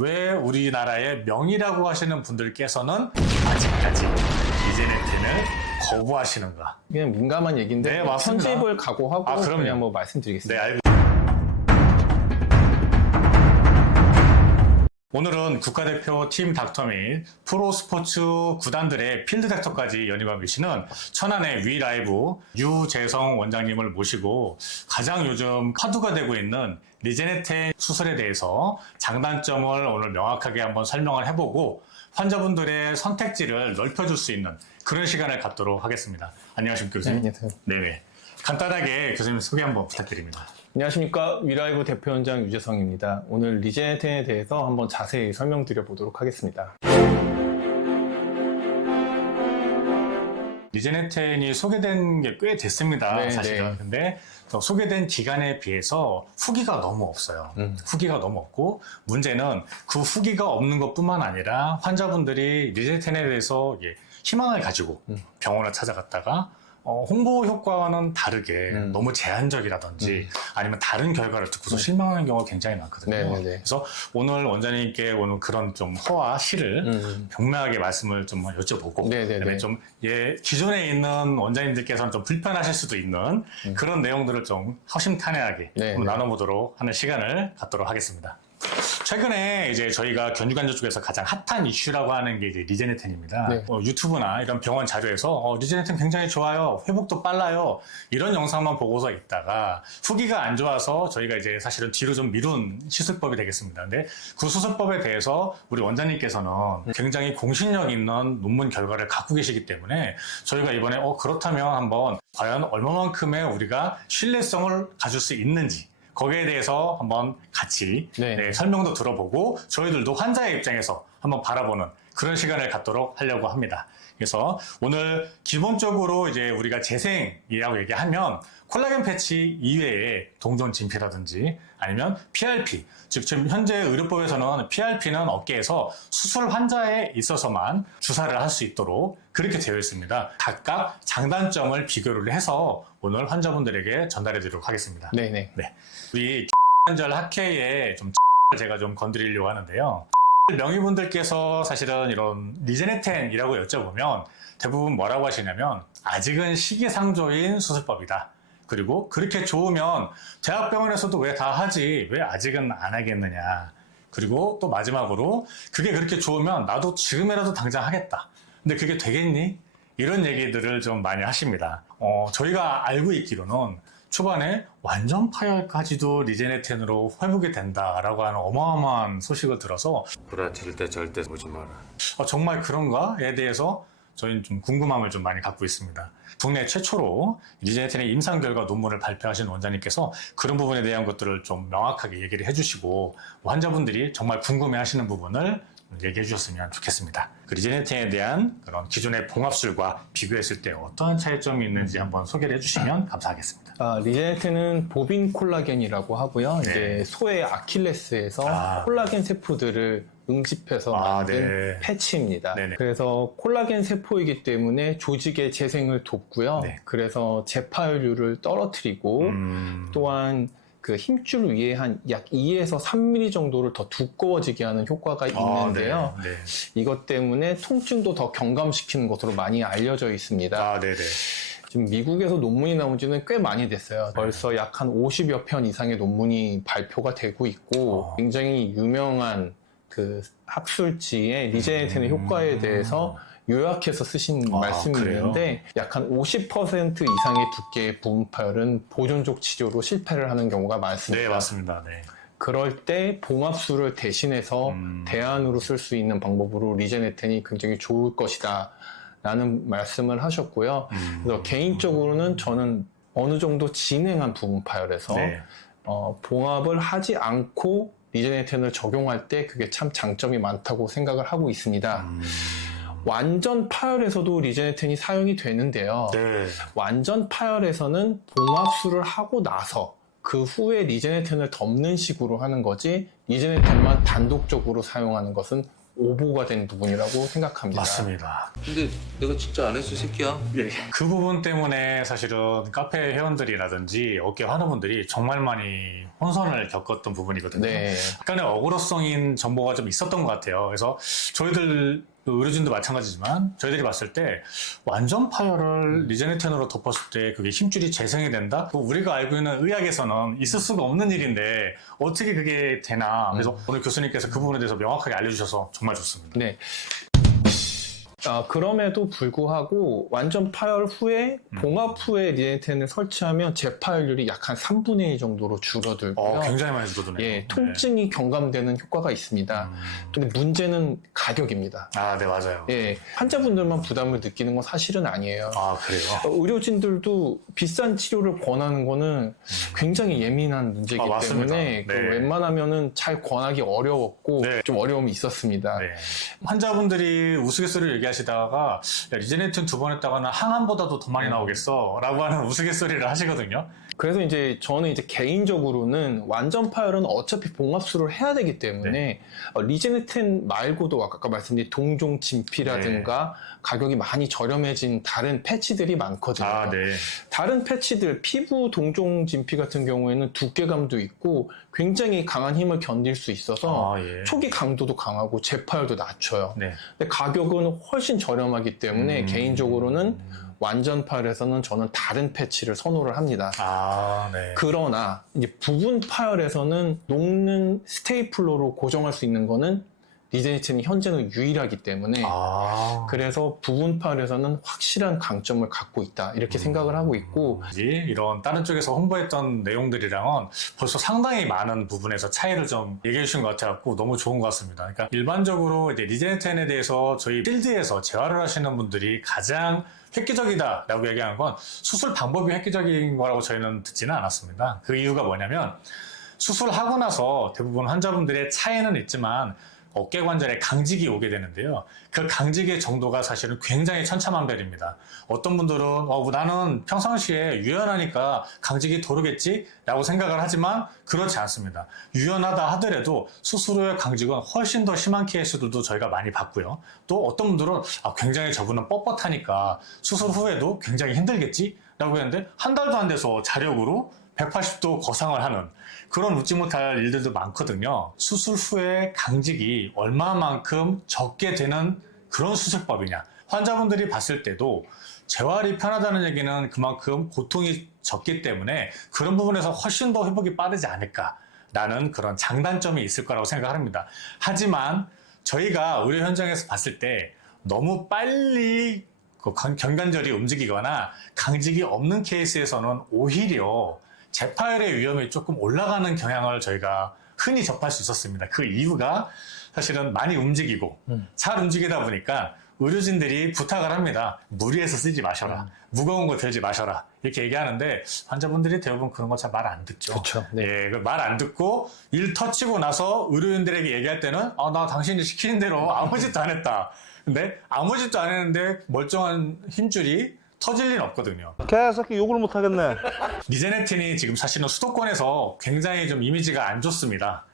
왜 우리나라의 명이라고 하시는 분들께서는 아직까지 리제네텐을 거부하시는가? 그냥 민감한 얘기인데 네, 맞습니다. 편집을 각오하고 그럼요. 그냥 뭐 말씀드리겠습니다. 네, 오늘은 국가대표 팀 닥터 및 프로스포츠 구단들의 필드 닥터까지 연임하고 계시는 천안의 위라이브 유재성 원장님을 모시고 가장 요즘 화두가 되고 있는 리제네텐 수술에 대해서 장단점을 오늘 명확하게 한번 설명을 해보고 환자분들의 선택지를 넓혀줄 수 있는 그런 시간을 갖도록 하겠습니다. 안녕하십니까 교수님? 네, 안녕하세요. 네네. 간단하게 교수님 소개 한번 부탁드립니다. 안녕하십니까. 위라이브 대표원장 유재성입니다. 오늘 리제네텐에 대해서 한번 자세히 설명드려 보도록 하겠습니다. 리제네텐이 소개된 게 꽤 됐습니다. 네, 사실은. 네. 근데 소개된 기간에 비해서 후기가 너무 없어요. 후기가 너무 없고 문제는 그 후기가 없는 것뿐만 아니라 환자분들이 리제네텐에 대해서 희망을 가지고 병원을 찾아갔다가 홍보 효과와는 다르게 너무 제한적이라든지 아니면 다른 결과를 듣고서 실망하는 경우가 굉장히 많거든요. 네네네. 그래서 오늘 원장님께 오늘 그런 좀 허와 실을 병명하게 말씀을 좀 여쭤보고 네네네. 그다음에 좀 기존에 있는 원장님들께서는 좀 불편하실 수도 있는 그런 내용들을 좀 허심탄회하게 네네. 나눠보도록 하는 시간을 갖도록 하겠습니다. 최근에 이제 저희가 견주관절 쪽에서 가장 핫한 이슈라고 하는 게 이제 리제네텐입니다. 네. 유튜브나 이런 병원 자료에서 리제네텐 굉장히 좋아요, 회복도 빨라요 이런 영상만 보고서 있다가 후기가 안 좋아서 저희가 이제 사실은 뒤로 좀 미룬 시술법이 되겠습니다. 근데 그 수술법에 대해서 우리 원장님께서는 굉장히 공신력 있는 논문 결과를 갖고 계시기 때문에 저희가 이번에 그렇다면 한번 과연 얼마만큼의 우리가 신뢰성을 가질 수 있는지 거기에 대해서 한번 같이 설명도 들어보고 저희들도 환자의 입장에서 한번 바라보는 그런 시간을 갖도록 하려고 합니다. 그래서 오늘 기본적으로 이제 우리가 재생이라고 얘기하면 콜라겐 패치 이외에 동전 진피라든지 아니면 PRP, 즉 지금 현재 의료법에서는 PRP는 어깨에서 수술 환자에 있어서만 주사를 할 수 있도록 그렇게 되어 있습니다. 각각 장단점을 비교를 해서 오늘 환자분들에게 전달해 드리도록 하겠습니다. 네네. 네. 우리 관절 학회에 좀 제가 좀 건드리려고 하는데요. 명의분들께서 사실은 이런 리제네텐이라고 여쭤보면 대부분 뭐라고 하시냐면 아직은 시기상조인 수술법이다. 그리고 그렇게 좋으면 대학병원에서도 왜 다 하지 왜 아직은 안 하겠느냐. 그리고 또 마지막으로 그게 그렇게 좋으면 나도 지금이라도 당장 하겠다. 근데 그게 되겠니? 이런 얘기들을 좀 많이 하십니다. 저희가 알고 있기로는 초반에 완전 파열까지도 리제네텐으로 회복이 된다라고 하는 어마어마한 소식을 들어서 부라칠 때 절대 보지 마라. 정말 그런가에 대해서 저희는 좀 궁금함을 좀 많이 갖고 있습니다. 국내 최초로 리제네텐의 임상 결과 논문을 발표하신 원장님께서 그런 부분에 대한 것들을 좀 명확하게 얘기를 해주시고 환자분들이 정말 궁금해하시는 부분을 얘기해 주셨으면 좋겠습니다. 그 리제네텐에 대한 그런 기존의 봉합술과 비교했을 때 어떠한 차이점이 있는지 한번 소개를 해주시면 감사하겠습니다. 리제네텐은 보빈 콜라겐이라고 하고요. 네. 이제 소의 아킬레스에서 콜라겐 세포들을 응집해서 만든 패치입니다. 네네. 그래서 콜라겐 세포이기 때문에 조직의 재생을 돕고요. 네. 그래서 재파열률을 떨어뜨리고 또한 그 힘줄 위에 한 약 2에서 3mm 정도를 더 두꺼워지게 하는 효과가 있는데요. 네. 이것 때문에 통증도 더 경감시키는 것으로 많이 알려져 있습니다. 네네. 지금 미국에서 논문이 나온 지는 꽤 많이 됐어요. 벌써 약 한 50여 편 이상의 논문이 발표가 되고 있고 굉장히 유명한 그 학술지의 리제네텐의 효과에 대해서 요약해서 쓰신 말씀이 있는데 약 한 50% 이상의 두께의 부분 파열은 보존적 치료로 실패를 하는 경우가 많습니다. 네, 맞습니다. 네. 그럴 때 봉합술을 대신해서 대안으로 쓸 수 있는 방법으로 리제네텐이 굉장히 좋을 것이다 라는 말씀을 하셨고요. 그래서 개인적으로는 저는 어느 정도 진행한 부분 파열에서 봉합을 하지 않고 리제네텐을 적용할 때 그게 참 장점이 많다고 생각을 하고 있습니다. 완전 파열에서도 리제네텐이 사용이 되는데요. 완전 파열에서는 봉합술을 하고 나서 그 후에 리제네텐을 덮는 식으로 하는 거지 리제네텐만 단독적으로 사용하는 것은 오보가 된 부분이라고 생각합니다. 맞습니다. 근데 내가 진짜 안 했어 새끼야. 그 부분 때문에 사실은 카페 회원들이라든지 업계 환호분들이 정말 많이 혼선을 겪었던 부분이거든요. 네. 약간의 어그로성인 정보가 좀 있었던 것 같아요. 그래서 저희들 의료진도 마찬가지지만 저희들이 봤을 때 완전 파열을 리제네텐으로 덮었을 때 그게 힘줄이 재생이 된다? 우리가 알고 있는 의학에서는 있을 수가 없는 일인데 어떻게 그게 되나? 그래서 오늘 교수님께서 그 부분에 대해서 명확하게 알려주셔서 정말 좋습니다. 네. 그럼에도 불구하고 완전 파열 후에 봉합 후에 리제네텐을 설치하면 재파열률이 약 한 3분의 2 정도로 줄어들고요. 굉장히 많이 줄어드네요. 예, 통증이 경감되는 효과가 있습니다. 근데 문제는 가격입니다. 네, 맞아요. 예, 환자분들만 부담을 느끼는 건 사실은 아니에요. 그래요? 의료진들도 비싼 치료를 권하는 거는 굉장히 예민한 문제이기 맞습니다. 때문에 네. 웬만하면은 잘 권하기 어려웠고 네. 좀 어려움이 있었습니다. 네. 환자분들이 우스갯소리를 얘기하시다가 야, 리제네텐 2번 했다가는 항암보다도 더 많이 나오겠어 라고 하는 우스갯소리를 하시거든요. 그래서 이제 저는 이제 개인적으로는 완전 파열은 어차피 봉합술을 해야 되기 때문에 리제네텐 말고도 아까 말씀드린 동종 진피라든가 가격이 많이 저렴해진 다른 패치들이 많거든요. 네. 다른 패치들, 피부 동종 진피 같은 경우에는 두께감도 있고 굉장히 강한 힘을 견딜 수 있어서 예. 초기 강도도 강하고 재파열도 낮춰요. 네. 근데 가격은 훨씬 저렴하기 때문에 개인적으로는 완전 파열에서는 저는 다른 패치를 선호를 합니다. 네. 그러나 이제 부분 파열에서는 녹는 스테이플러로 고정할 수 있는 거는 리제네텐이 현재는 유일하기 때문에 그래서 부분 파열에서는 확실한 강점을 갖고 있다 이렇게 생각을 하고 있고 이런 다른 쪽에서 홍보했던 내용들이랑은 벌써 상당히 많은 부분에서 차이를 좀 얘기해 주신 것 같아갖고 너무 좋은 것 같습니다. 그러니까 일반적으로 이제 리제네텐에 대해서 저희 필드에서 재활을 하시는 분들이 가장 획기적이다라고 얘기하는 건 수술 방법이 획기적인 거라고 저희는 듣지는 않았습니다. 그 이유가 뭐냐면 수술하고 나서 대부분 환자분들의 차이는 있지만 어깨 관절에 강직이 오게 되는데요. 그 강직의 정도가 사실은 굉장히 천차만별입니다. 어떤 분들은 나는 평상시에 유연하니까 강직이 도르겠지 라고 생각을 하지만 그렇지 않습니다. 유연하다 하더라도 수술 후의 강직은 훨씬 더 심한 케이스들도 저희가 많이 봤고요. 또 어떤 분들은 굉장히 저분은 뻣뻣하니까 수술 후에도 굉장히 힘들겠지 라고 했는데 한 달도 안 돼서 자력으로 180도 거상을 하는 그런 웃지 못할 일들도 많거든요. 수술 후에 강직이 얼마만큼 적게 되는 그런 수술법이냐. 환자분들이 봤을 때도 재활이 편하다는 얘기는 그만큼 고통이 적기 때문에 그런 부분에서 훨씬 더 회복이 빠르지 않을까라는 그런 장단점이 있을 거라고 생각합니다. 하지만 저희가 의료 현장에서 봤을 때 너무 빨리 경관절이 움직이거나 강직이 없는 케이스에서는 오히려 재파열의 위험이 조금 올라가는 경향을 저희가 흔히 접할 수 있었습니다. 그 이유가 사실은 많이 움직이고 잘 움직이다 보니까 의료진들이 부탁을 합니다. 무리해서 쓰지 마셔라. 무거운 거 들지 마셔라. 이렇게 얘기하는데 환자분들이 대부분 그런 거 잘 말 안 듣죠. 그렇죠. 네. 말 안 듣고 일 터치고 나서 의료인들에게 얘기할 때는 나 당신이 시키는 대로 아무 짓도 안 했다. 근데 아무 짓도 안 했는데 멀쩡한 힘줄이 터질 리는 없거든요. 개새끼 욕을 못 하겠네. 리제네텐이 지금 사실은 수도권에서 굉장히 좀 이미지가 안 좋습니다.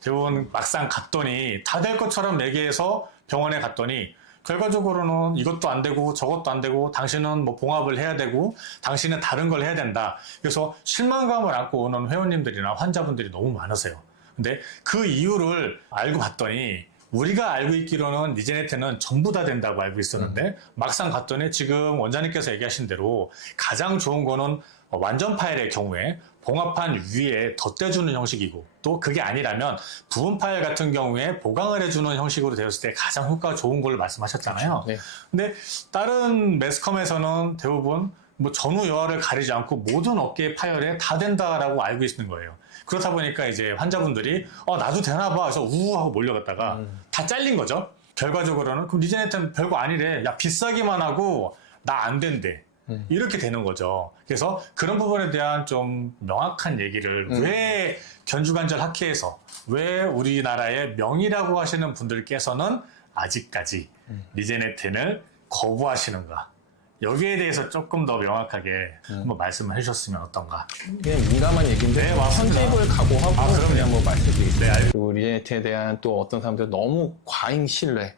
대부분 막상 갔더니 다 될 것처럼 얘기해서 병원에 갔더니 결과적으로는 이것도 안 되고 저것도 안 되고 당신은 뭐 봉합을 해야 되고 당신은 다른 걸 해야 된다. 그래서 실망감을 안고 오는 회원님들이나 환자분들이 너무 많으세요. 근데 그 이유를 알고 봤더니 우리가 알고 있기로는 리제네텐은 전부 다 된다고 알고 있었는데 막상 갔더니 지금 원장님께서 얘기하신 대로 가장 좋은 거는 완전 파열의 경우에 봉합판 위에 덧대주는 형식이고 또 그게 아니라면 부분 파열 같은 경우에 보강을 해주는 형식으로 되었을 때 가장 효과가 좋은 걸로 말씀하셨잖아요. 네. 근데 다른 매스컴에서는 대부분 뭐 전후 여하를 가리지 않고 모든 어깨 파열에 다 된다라고 알고 있는 거예요. 그렇다 보니까 이제 환자분들이 나도 되나 봐 해서 우하고 몰려갔다가 다 잘린 거죠. 결과적으로는 그럼 리제네텐 별거 아니래. 야 비싸기만 하고 나 안 된대. 이렇게 되는 거죠. 그래서 그런 부분에 대한 좀 명확한 얘기를 왜 견주관절 학회에서 왜 우리나라의 명의라고 하시는 분들께서는 아직까지 리제네텐을 거부하시는가. 여기에 대해서 조금 더 명확하게 한번 말씀을 해주셨으면 어떤가. 그냥 민감한 얘기인데 네, 맞습니다. 편집을 각오하고 그럼요. 그냥 뭐 말씀드리겠습니다. 네, 알겠습니다. 그리고 리제네트에 대한 또 어떤 사람들 너무 과잉 신뢰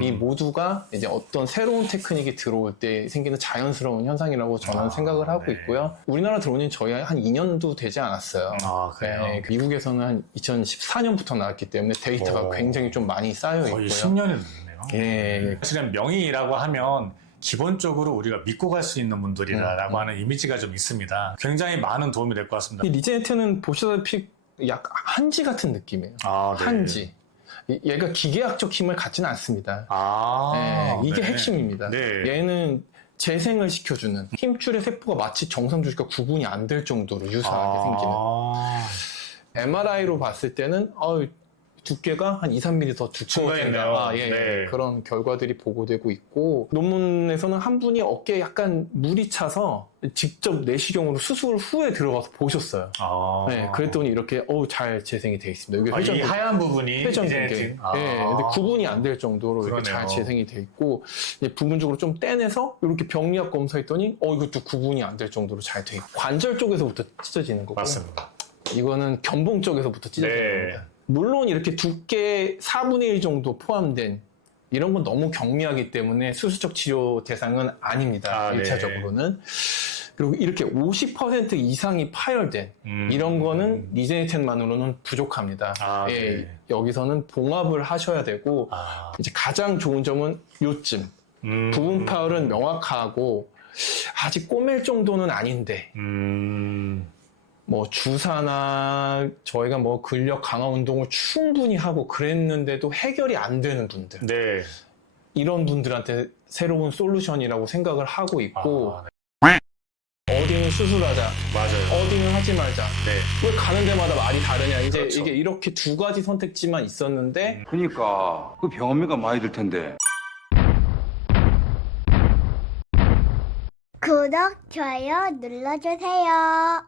이 모두가 이제 어떤 새로운 테크닉이 들어올 때 생기는 자연스러운 현상이라고 저는 생각을 하고 네. 있고요. 우리나라 들어온 지 저희 한 2년도 되지 않았어요. 그래요? 네, 미국에서는 한 2014년부터 나왔기 때문에 데이터가 오. 굉장히 좀 많이 쌓여 거의 있고요. 10년이 됐네요. 예. 사실은 명의라고 하면 기본적으로 우리가 믿고 갈 수 있는 분들이라고 하는 이미지가 좀 있습니다. 굉장히 많은 도움이 될 것 같습니다. 이 리제네트는 보시다시피 약 한지 같은 느낌이에요. 네. 한지. 얘가 기계학적 힘을 갖지는 않습니다. 네, 이게 네. 핵심입니다. 네. 얘는 재생을 시켜주는 힘줄의 세포가 마치 정상주식과 구분이 안 될 정도로 유사하게 생기는. MRI로 봤을 때는 두께가 한 2, 3mm 더 증가했네요. 두꺼워진다. 네. 그런 결과들이 보고되고 있고 논문에서는 한 분이 어깨에 약간 물이 차서 직접 내시경으로 수술 후에 들어가서 보셨어요. 네, 그랬더니 이렇게 잘 재생이 돼 있습니다. 여기 이 하얀 부분이 회전된 게. 이제 근데 구분이 안 될 정도로 이렇게 그러네요. 잘 재생이 돼 있고 이제 부분적으로 좀 떼내서 이렇게 병리학 검사했더니 이것도 구분이 안 될 정도로 잘 돼 있고 관절 쪽에서부터 찢어지는 거고 맞습니다. 이거는 견봉 쪽에서부터 찢어지는 네. 겁니다. 물론 이렇게 두께 4분의 1 정도 포함된 이런 건 너무 경미하기 때문에 수술적 치료 대상은 아닙니다. 네. 1차적으로는. 그리고 이렇게 50% 이상이 파열된 이런 거는 리제네텐만으로는 부족합니다. 네. 여기서는 봉합을 하셔야 되고 이제 가장 좋은 점은 요쯤 부분 파열은 명확하고 아직 꼬맬 정도는 아닌데 뭐 주사나 저희가 뭐 근력 강화 운동을 충분히 하고 그랬는데도 해결이 안 되는 분들 네. 이런 분들한테 새로운 솔루션이라고 생각을 하고 있고 어디는 수술하자 맞아요. 어디는 하지 말자 네. 왜 가는 데마다 말이 다르냐 이제 그렇죠. 이게 이렇게 두 가지 선택지만 있었는데 그러니까 그 병원비가 많이 들 텐데. 구독, 좋아요 눌러주세요.